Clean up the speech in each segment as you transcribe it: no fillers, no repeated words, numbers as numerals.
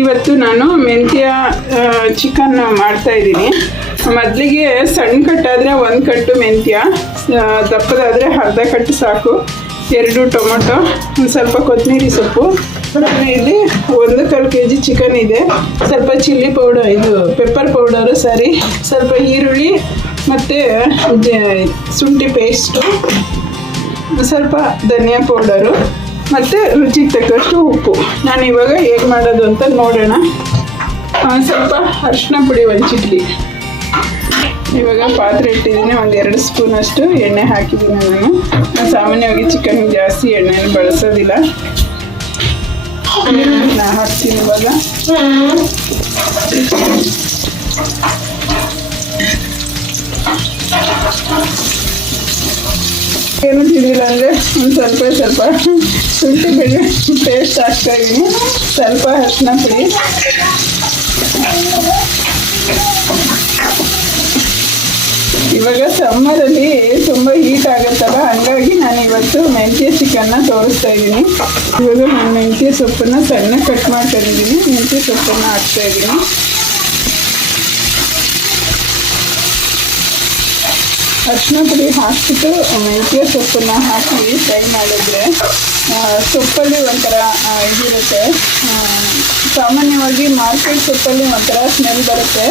ಇವತ್ತು ನಾನು ಮೆಂತ್ಯ ಚಿಕನ್ ಮಾಡ್ತಾಯಿದ್ದೀನಿ. ಮೊದಲಿಗೆ ಸಣ್ಣ ಕಟ್ಟಾದರೆ 1 ಕಟ್ಟು ಮೆಂತ್ಯ, ದಪ್ಪದಾದರೆ ಅರ್ಧ ಕಟ್ಟು ಸಾಕು. 2 ಟೊಮೊಟೊ, ಒಂದು ಸ್ವಲ್ಪ ಕೊತ್ತಂಬರಿ ಸೊಪ್ಪು. ಇಲ್ಲಿ 1 kg ಚಿಕನ್ ಇದೆ. ಸ್ವಲ್ಪ ಚಿಲ್ಲಿ ಪೌಡರ್, ಇದು ಪೆಪ್ಪರ್ ಪೌಡರು, ಸ್ವಲ್ಪ ಈರುಳ್ಳಿ ಮತ್ತು ಶುಂಠಿ ಪೇಸ್ಟು, ಸ್ವಲ್ಪ ಧನಿಯಾ ಪೌಡರು ಮತ್ತು ರುಚಿಗೆ ತಕ್ಕಷ್ಟು ಉಪ್ಪು. ನಾನು ಇವಾಗ ಹೇಗೆ ಮಾಡೋದು ಅಂತ ನೋಡೋಣ. ಸ್ವಲ್ಪ ಅರಿಶಿನ ಪುಡಿ 1 ಚಿಟಿಕೆ. ಇವಾಗ ಪಾತ್ರೆ ಇಟ್ಟಿದ್ದೀನಿ, 1-2 ಸ್ಪೂನಷ್ಟು ಎಣ್ಣೆ ಹಾಕಿದ್ದೀನಿ. ನಾನು ಸಾಮಾನ್ಯವಾಗಿ ಚಿಕನ್ಗೆ ಜಾಸ್ತಿ ಎಣ್ಣೆನ ಬಳಸೋದಿಲ್ಲ. ನಾನು ಹಾಕ್ತೀನಿ ಇವಾಗ. ಏನು ತಿಂದಿಲ್ಲ ಅಂದರೆ ಒಂದು ಸ್ವಲ್ಪ ಶುಂಠಿ ಬೆಳ್ಳುಳ್ಳಿ ಪೇಸ್ಟ್ ಹಾಕ್ತಾಯಿದ್ದೀನಿ, ಸ್ವಲ್ಪ ಅರಿಶಿನ ಪುಡಿ. ಇವಾಗ ಸಮ್ಮರಲ್ಲಿ ತುಂಬ ಹೀಟ್ ಆಗುತ್ತಲ್ಲ, ಹಾಗಾಗಿ ನಾನು ಇವತ್ತು ಮೆಂತ್ಯ ಚಿಕನ್ನ ತೋರಿಸ್ತಾ ಇದ್ದೀನಿ. ಇವಾಗ ನಾನು ಮೆಂತ್ಯ ಸೊಪ್ಪನ್ನು ಸಣ್ಣ ಕಟ್ ಮಾಡ್ಕೊಂಡಿದ್ದೀನಿ. ಮೆಂತ್ಯ ಸೊಪ್ಪನ್ನು ಹಾಕ್ತಾಯಿದ್ದೀನಿ. ಅರಿಶಿನ ಪುಡಿ ಹಾಕಿಬಿಟ್ಟು ಮೆಂತ್ಯ ಸೊಪ್ಪನ್ನು ಹಾಕಿ ಫ್ರೈ ಮಾಡಿದ್ರೆ ಸೊಪ್ಪಲ್ಲಿ ಒಂಥರ ಇದಿರುತ್ತೆ. ಸಾಮಾನ್ಯವಾಗಿ ಮಾರ್ಕೆಟ್ ಸೊಪ್ಪಲ್ಲಿ ಒಂಥರ ಸ್ಮೆಲ್ ಬರುತ್ತೆ.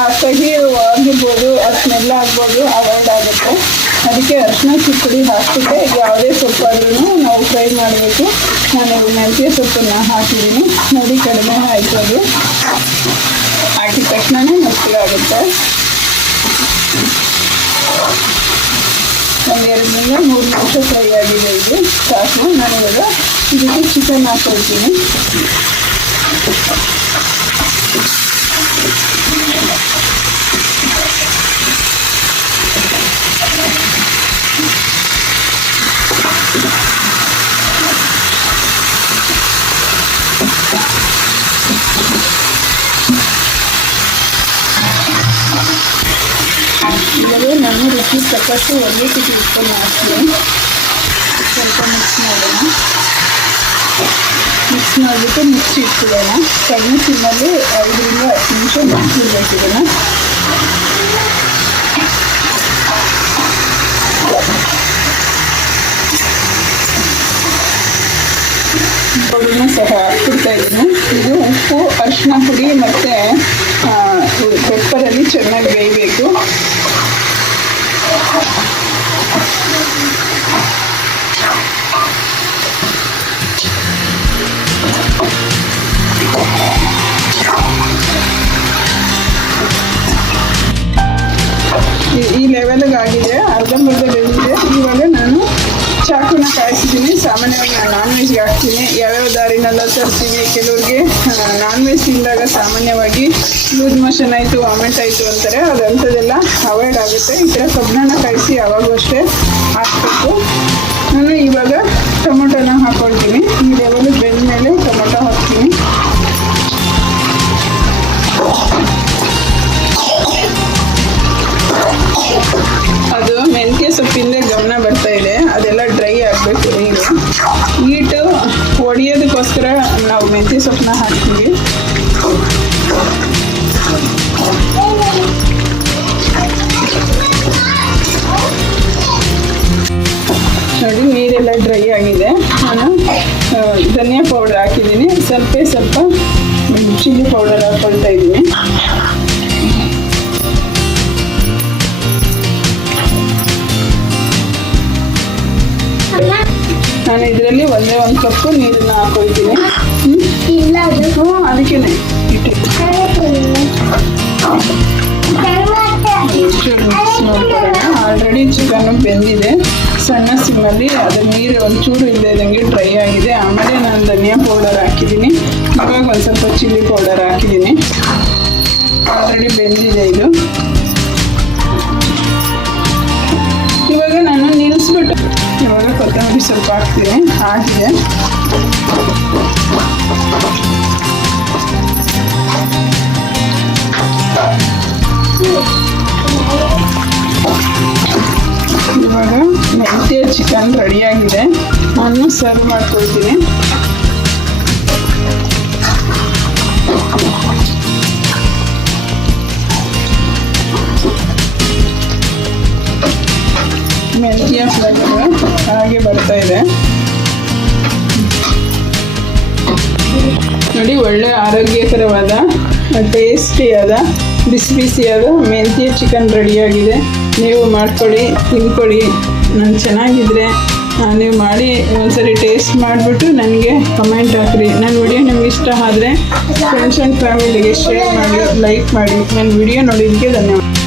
ಆ ಕಹಿ ಆಗಿರ್ಬೋದು, ಆ ಸ್ಮೆಲ್ ಆಗ್ಬೋದು, ಅವಾಯ್ಡ್ ಆಗುತ್ತೆ. ಅದಕ್ಕೆ ಅರಿಶಿನ ಪುಡಿ ಹಾಕ್ಬಿಟ್ಟು ಯಾವುದೇ ಸೊಪ್ಪಾದ್ರೂ ನಾವು ಫ್ರೈ ಮಾಡಬೇಕು. ನಾನು ಮೆಂತ್ಯ ಸೊಪ್ಪನ್ನು ಹಾಕಿದ್ದೀನಿ ನೋಡಿ, ಕಡಿಮೆ ಆಯಿತು. ಅದು ಹಾಕಿದ ತಕ್ಷಣವೇ ಮೆತ್ತಗಾಗುತ್ತೆ. 1-2-3 ನಿಮಿಷ ಫ್ರೈ ಆಗಿದೆ. ಇದು ಸಾಕು. ನಾನಿವಾಗ ಇದಕ್ಕೆ ಚಿಕನ್ ಹಾಕ್ಕೊಳ್ತೀನಿ. ಇವಾಗ ನಾನು ರುಚಿ ತಕ್ಕಷ್ಟು 1 ಚಿಟಿಕೆ ಉಪ್ಪನ್ನು ಹಾಕ್ತೀನಿ. ಸ್ವಲ್ಪ ಮಿಕ್ಸ್ ಮಾಡಿಬಿಟ್ಟು ಮುಚ್ಚಿ ಇಟ್ಬಿಡೋಣ. ಕಡಿಮೆ ಸಿಮ್ಮಲ್ಲಿ 5-10 ನಿಮಿಷ ಮುಚ್ಚಿಡ್ಬೇಕು ಇದನ್ನು. ಪೌಡರ್ನ ಸಹ ಹಾಕ್ಬಿಡ್ತಾ ಇದ್ದೀನಿ. ಇದು ಉಪ್ಪು, ಅರಿಶಿನ ಪುಡಿ ಮತ್ತು ಪೆಪ್ಪರಲ್ಲಿ ಚೆನ್ನಾಗಿ ಬೇಯಬೇಕು. ಈ ಲೆವೆಲ್ಗೆ ಆಗಿದೆ, ಅರ್ಧಂಬರ್ಧ ಬೆಂದಿದೆ. ಇವಾಗ ನಾನು ಚಾಕುನ ಕಾಯಿಸಿದ್ದೀನಿ. ಸಾಮಾನ್ಯವಾಗಿ ನಾನು ನಾನ್ ವೆಜ್ಗೆ ಹಾಕ್ತೀನಿ. ಯಾವ್ಯಾವ ದಾರಿನೆಲ್ಲ ತರ್ತೀನಿ. ಕೆಲವ್ರಿಗೆ ನಾನ್ ವೆಜ್ ತಿಂದಾಗ ಸಾಮಾನ್ಯವಾಗಿ ಲೂಸ್ ಮೋಷನ್ ಆಯಿತು, ವಾಮಿಟ್ ಆಯಿತು ಅಂತಾರೆ. ಅದಂಥದ್ದೆಲ್ಲ ಅವಾಯ್ಡ್ ಆಗುತ್ತೆ. ಈ ಥರ ಕಬ್ಬಣನ ಕಾಯಿಸಿ ಯಾವಾಗೂ ಅಷ್ಟೇ ಹಾಕಬೇಕು. ನಾನು ಇವಾಗ ಟೊಮೊಟೊನ ಹಾಕ್ಕೊಳ್ತೀನಿ. ಈ ಲೆವೆಲ್ ಬೆಂದ ಮೇಲೆ ಟೊಮೊಟೊ ಹಾಕ್ತೀನಿ. ಅದು ಮೆಂತ್ಯ ಸೊಪ್ಪಿಂದ ಗಮನ ಬರ್ತಾ ಇದೆ, ಅದೆಲ್ಲ ಡ್ರೈ ಆಗಬೇಕು. ನೀಟು ಒಡೆಯೋದಕ್ಕೋಸ್ಕರ ನಾವು ಮೆಂತ್ಯ ಸೊಪ್ಪನ್ನ ಹಾಕ್ತೀವಿ. ನೋಡಿ, ನೀರೆಲ್ಲ ಡ್ರೈ ಆಗಿದೆ. ನಾನು ಧನಿಯಾ ಪೌಡರ್ ಹಾಕಿದ್ದೀನಿ. ಸ್ವಲ್ಪ ಚಿಲ್ಲಿ ಪೌಡರ್ ಹಾಕ್ಕೊಳ್ತಾ ಇದ್ದೀನಿ. ನಾನು ಇದರಲ್ಲಿ 1 ಕಪ್ಪು ನೀರನ್ನು ಹಾಕೊಳ್ತೀನಿ. ಅದಕ್ಕೆ ನೋಡ್ಕೊಳ್ಳೋಣ. ಆಲ್ರೆಡಿ ಚಿಕನ್ನು ಬೆಂದಿದೆ. ಸಣ್ಣ ಸಿಮ್ಮಲ್ಲಿ ಅದು ನೀರು ಒಂಚೂರು ಇಲ್ಲದಂಗೆ ಡ್ರೈ ಆಗಿದೆ. ಆಮೇಲೆ ನಾನು ಧನಿಯಾ ಪೌಡರ್ ಹಾಕಿದ್ದೀನಿ. ಇವಾಗ ಒಂದು ಸ್ವಲ್ಪ ಚಿಲ್ಲಿ ಪೌಡರ್ ಹಾಕಿದ್ದೀನಿ. ಆಲ್ರೆಡಿ ಬೆಂದಿದೆ ಇದು. ಇವಾಗ ನಾನು ನಿಲ್ಲಿಸ್ಬಿಟ್ಟು ಇವಾಗ ಕೊತ್ತಂಬರಿ ಸ್ವಲ್ಪ ಹಾಕ್ತೀನಿ. ಆಗಿದೆ. ಇವಾಗ ಮೆಂತ್ಯ ಚಿಕನ್ ರೆಡಿಯಾಗಿದೆ. ನಾನು ಸರ್ವ್ ಮಾಡ್ಕೊಳ್ತೀನಿ. ಮೆಂತ್ಯ ಫ್ಲೇವರ್ ಹಾಗೆ ಬರ್ತಾ ಇದೆ ನೋಡಿ. ಒಳ್ಳೆ ಆರೋಗ್ಯಕರವಾದ ಟೇಸ್ಟಿಯಾದ ಬಿಸಿ ಬಿಸಿಯಾದ ಮೆಂತ್ಯ ಚಿಕನ್ ರೆಡಿಯಾಗಿದೆ. ನೀವು ಮಾಡ್ಕೊಳ್ಳಿ, ತಿನ್ಕೊಳ್ಳಿ. ನಾನು ಚೆನ್ನಾಗಿದ್ರೆ ನೀವು ಮಾಡಿ ಒಂದ್ಸರಿ ಟೇಸ್ಟ್ ಮಾಡಿಬಿಟ್ಟು ನನಗೆ ಕಮೆಂಟ್ ಹಾಕಿರಿ. ನನ್ನ ವಿಡಿಯೋ ನಿಮ್ಗೆ ಇಷ್ಟ ಆದರೆ ಫ್ರೆಂಡ್ಸ್ ಆ್ಯಂಡ್ ಫ್ಯಾಮಿಲಿಗೆ ಶೇರ್ ಮಾಡಿ, ಲೈಕ್ ಮಾಡಿ. ನನ್ನ ವಿಡಿಯೋ ನೋಡಿದ್ದಕ್ಕೆ ಧನ್ಯವಾದ.